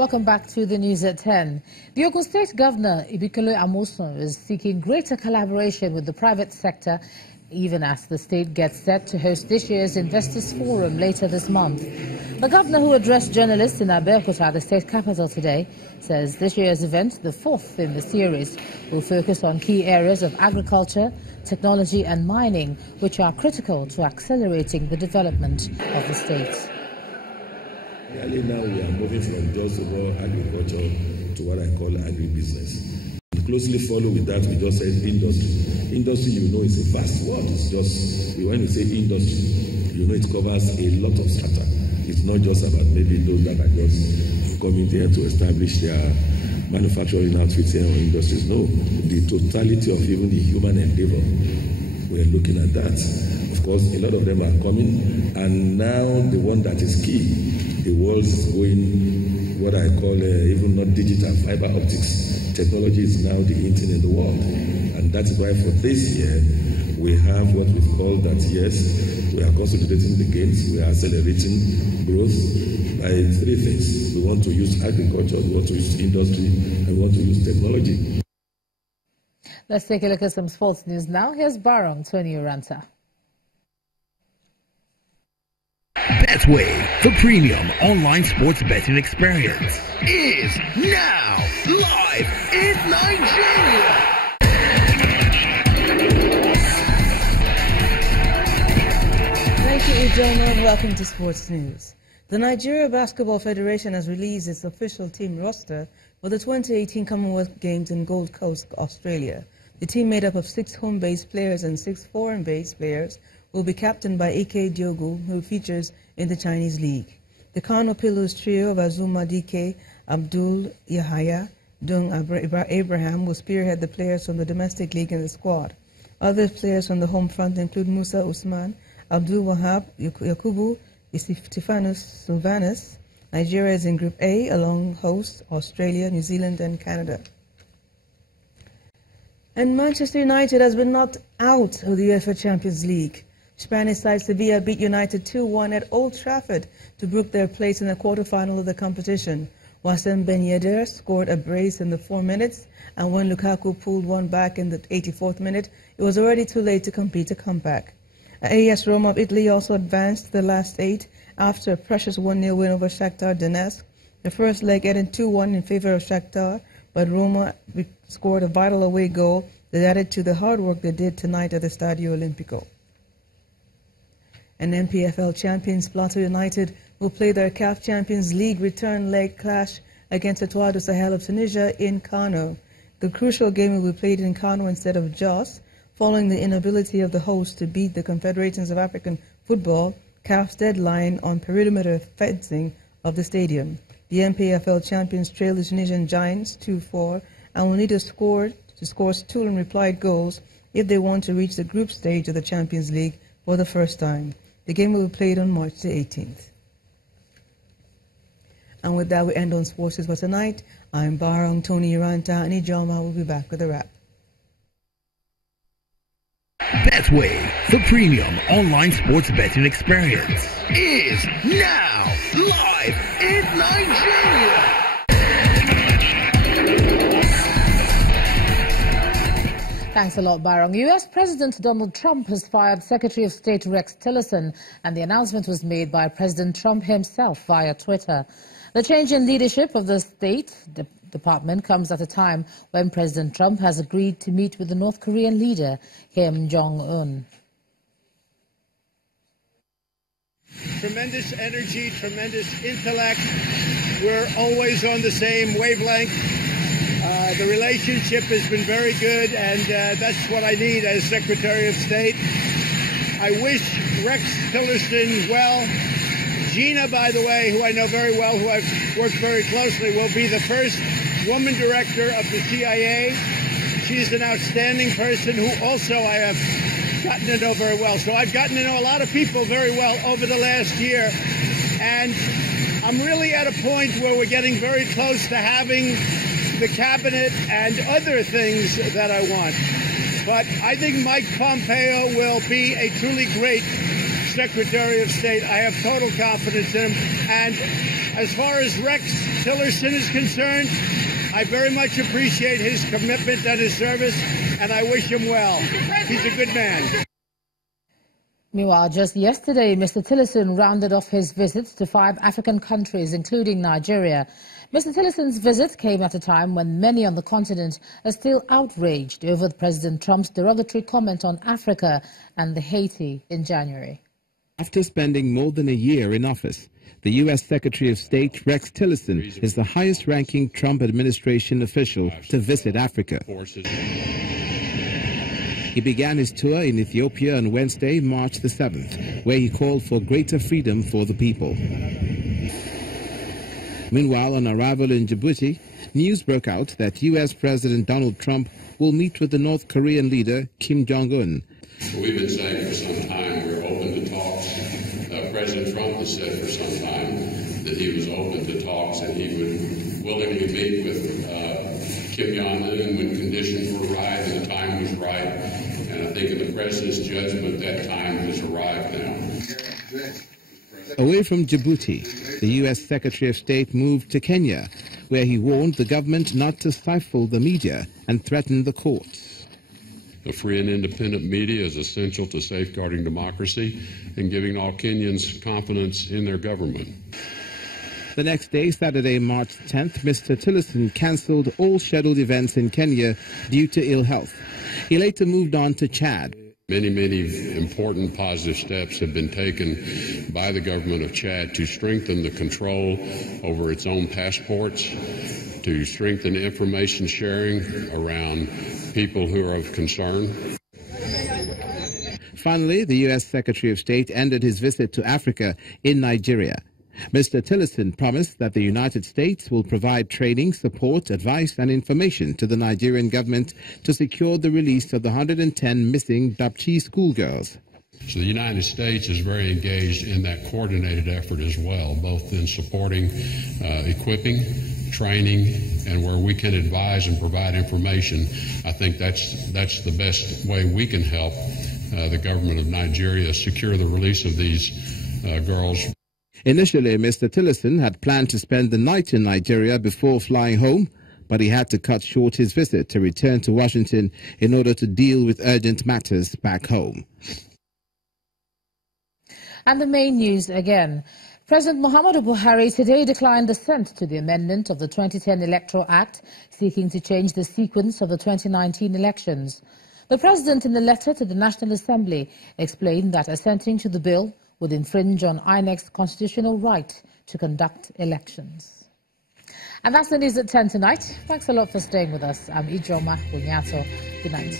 Welcome back to the news at 10. The Ogun State Governor, Ibikolo Amosun, is seeking greater collaboration with the private sector, even as the state gets set to host this year's Investors Forum later this month. The governor, who addressed journalists in Abeokuta, the state capital, today, says this year's event, the fourth in the series, will focus on key areas of agriculture, technology and mining, which are critical to accelerating the development of the state. Really now we are moving from just over agriculture to what I call agribusiness. And closely follow with that, we just said industry. Industry, you know, is a vast word. It's just, when you say industry, you know it covers a lot of strata. It's not just about maybe those that are just coming there to establish their manufacturing outfits here or industries. No, the totality of even the human endeavor. We are looking at that. Of course, a lot of them are coming, and now the one that is key, the world is going what I call even not digital, fiber optics. Technology is now the internet in the world. And that's why for this year, we have what we call that, yes, we are consolidating the gains, we are accelerating growth by three things. We want to use agriculture, we want to use industry, and we want to use technology. Let's take a look at some sports news now. Here's Barong Tony Uranta. Betway, the premium online sports betting experience, is now live in Nigeria. Thank you, Ujoma. Welcome to Sports News. The Nigeria Basketball Federation has released its official team roster for the 2018 Commonwealth Games in Gold Coast, Australia. The team, made up of 6 home-based players and 6 foreign-based players, will be captained by Ike Diogu, who features in the Chinese League. The Kano Pillars trio of Azuma Dike, Abdul Yahaya, Dung Abraham will spearhead the players from the domestic league in the squad. Other players from the home front include Musa Usman, Abdul Wahab, Yakubu, Stefanus Sylvanus. Nigeria is in Group A, along hosts Australia, New Zealand and Canada. And Manchester United has been knocked out of the UEFA Champions League. Spanish side Sevilla beat United 2-1 at Old Trafford to book their place in the quarterfinal of the competition. Wassem Ben Yedder scored a brace in the 4 minutes, and when Lukaku pulled one back in the 84th minute, it was already too late to complete a comeback. AS Roma of Italy also advanced to the last 8 after a precious 1-0 win over Shakhtar Donetsk. The first leg ended 2-1 in favor of Shakhtar, but Roma scored a vital away goal that added to the hard work they did tonight at the Stadio Olimpico. And MPFL champions Plateau United will play their CAF Champions League return leg clash against Etoile du Sahel of Tunisia in Kano. The crucial game will be played in Kano instead of Jos, following the inability of the hosts to beat the Confederations of African Football, CAF's deadline on perimeter fencing of the stadium. The MPFL champions trail the Tunisian Giants 2-4 and will need to score stolen replied goals if they want to reach the group stage of the Champions League for the first time. The game will be played on March the 18th. And with that, we end on Sports News for tonight. I'm Barong Tony Uranta, and Ijoma will be back with a wrap. Betway, the premium online sports betting experience, is now live in Nigeria. Thanks a lot, Barong. U.S. President Donald Trump has fired Secretary of State Rex Tillerson, and the announcement was made by President Trump himself via Twitter. The change in leadership of the State Department comes at a time when President Trump has agreed to meet with the North Korean leader, Kim Jong-un. Tremendous energy, tremendous intellect. We're always on the same wavelength. The relationship has been very good, and that's what I need as Secretary of State. I wish Rex Tillerson well. Gina, by the way, who I know very well, who I've worked very closely, will be the first woman director of the CIA. She's an outstanding person who also I have gotten to know very well. So I've gotten to know a lot of people very well over the last year. And I'm really at a point where we're getting very close to having the cabinet and other things that I want. But I think Mike Pompeo will be a truly great Secretary of State. I have total confidence in him. And as far as Rex Tillerson is concerned, I very much appreciate his commitment and his service, and I wish him well. He's a good man. Meanwhile, just yesterday, Mr. Tillerson rounded off his visits to 5 African countries, including Nigeria. Mr. Tillerson's visit came at a time when many on the continent are still outraged over President Trump's derogatory comment on Africa and the Haiti in January. After spending more than a year in office, the U.S. Secretary of State Rex Tillerson is the highest-ranking Trump administration official to visit Africa. He began his tour in Ethiopia on Wednesday, March the 7th, where he called for greater freedom for the people. Meanwhile, on arrival in Djibouti, news broke out that U.S. President Donald Trump will meet with the North Korean leader Kim Jong-un. We've been saying for some time we're open to talks. President Trump has said for some time that he was open to talks and he would willingly meet with Kim Jong-un when conditions were right and the time was right. And I think in the President's judgment, that time has arrived now. Away from Djibouti, the U.S. Secretary of State moved to Kenya, where he warned the government not to stifle the media and threaten the courts. A free and independent media is essential to safeguarding democracy and giving all Kenyans confidence in their government. The next day, Saturday, March 10th, Mr. Tillerson cancelled all scheduled events in Kenya due to ill health. He later moved on to Chad. Many important positive steps have been taken by the government of Chad to strengthen the control over its own passports, to strengthen information sharing around people who are of concern. Finally, the U.S. Secretary of State ended his visit to Africa in Nigeria. Mr. Tillerson promised that the United States will provide training, support, advice and information to the Nigerian government to secure the release of the 110 missing Dapchi schoolgirls. So the United States is very engaged in that coordinated effort as well, both in supporting equipping, training, and where we can advise and provide information. I think that's the best way we can help the government of Nigeria secure the release of these girls. Initially, Mr. Tillerson had planned to spend the night in Nigeria before flying home, but he had to cut short his visit to return to Washington in order to deal with urgent matters back home. And the main news again. President Muhammadu Buhari today declined assent to the amendment of the 2010 Electoral Act seeking to change the sequence of the 2019 elections. The president, in a letter to the National Assembly, explained that assenting to the bill would infringe on INEC's constitutional right to conduct elections. And that's the news at 10 tonight. Thanks a lot for staying with us. I'm Ijoma Bunyato. Good night.